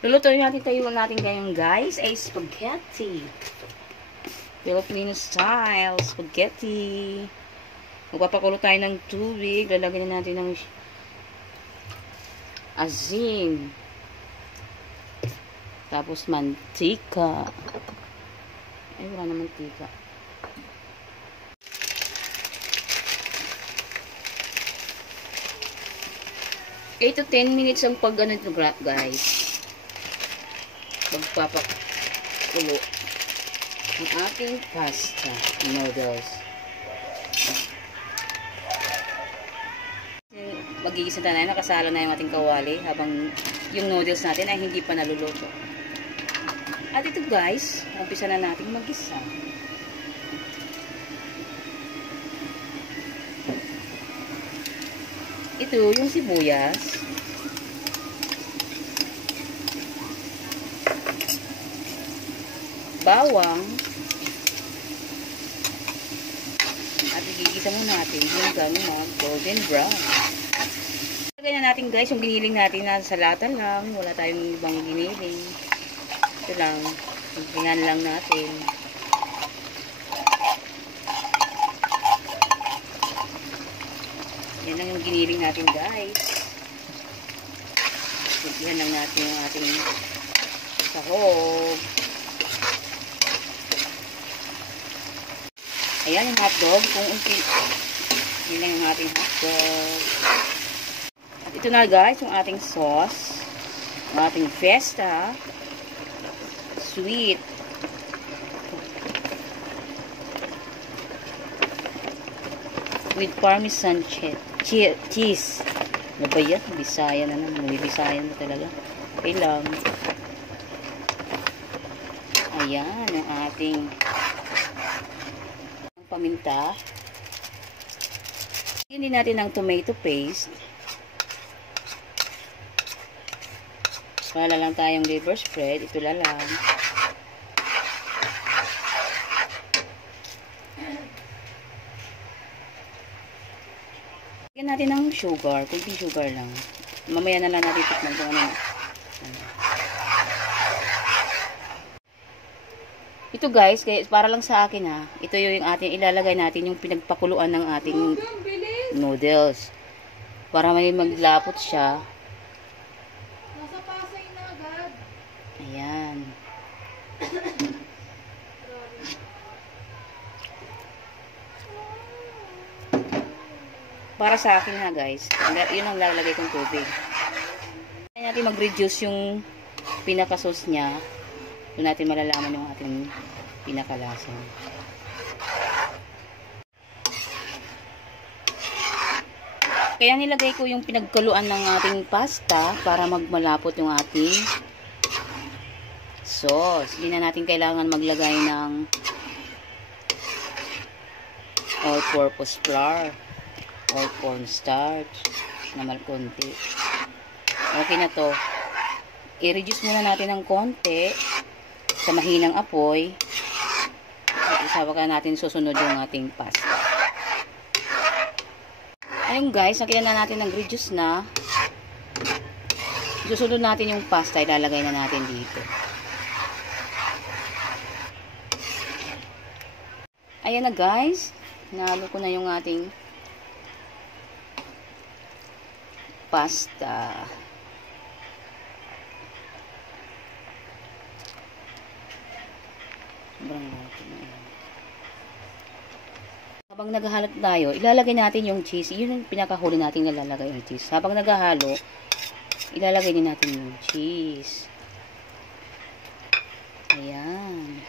Lulutuin natin ngayon guys ay spaghetti. Filipino style spaghetti. Magpapakulo tayo ng tubig. Lalagyan na natin ng asin. Tapos mantika. Ay, wala na mantika. Eight to 10 minutes ang pag-ano ito guys. Magpapakulo ang ating pasta noodles. Magigisa na tayo, nakasala na yung ating kawali habang yung noodles natin ay hindi pa naluluto. At ito guys, umpisa na natin mag-gisa. Ito yung sibuyas. Bawang. At igigisa mo natin hanggang golden brown. Lagay na natin guys yung giniling natin na sa lata lang. Wala tayong ibang giniling. Ito lang. Tingnan lang natin. Yan lang yung giniling natin guys. Tingnan lang natin yung ating sahog. Ayan yung hotdog. Kung unti. Yan lang yung ating hotdog. At ito na guys, yung ating sauce. Yung ating Fiesta. Sweet. With Parmesan cheese. Ano ba yan? Bisaya na naman. May Bisaya na talaga. Okay lang. Ayan, yung ating paminta. Hindi natin ng tomato paste. Wala lang tayong liver spread. Ito lang. Lagyan natin ng sugar. Kunting sugar lang. Mamaya na lang natin tikman kung ano. Ito guys, para lang sa akin ha. Ito yung ating ilalagay natin yung pinagpakuluan ng ating noodles. Para may maglapot siya. Nasa pasay na agad. Ayan. Para sa akin ha guys. Yun ang lalagay kong tubig. Kaya natin mag-reduce yung pinaka-sauce niya. Doon natin malalaman yung ating pinakalasa. Kaya nilagay ko yung pinagkuluan ng ating pasta para magmalapot yung ating sauce. Hindi na natin kailangan maglagay ng all-purpose flour or cornstarch na malkonti. Okay na to. I-reduce muna natin ng konti sa mahinang apoy. At isawa ka natin susunod yung ating pasta. Ayun guys, nakita na natin ng reduce na. Susunod natin yung pasta, ilalagay na natin dito. Ayan na guys, nahalo ko na yung ating pasta. Habang naghahalot tayo, ilalagay natin yung cheese. Yun yung pinakahuli natin ilalagay yung cheese. Habang naghahalo, ilalagay din natin yung cheese. Ayan.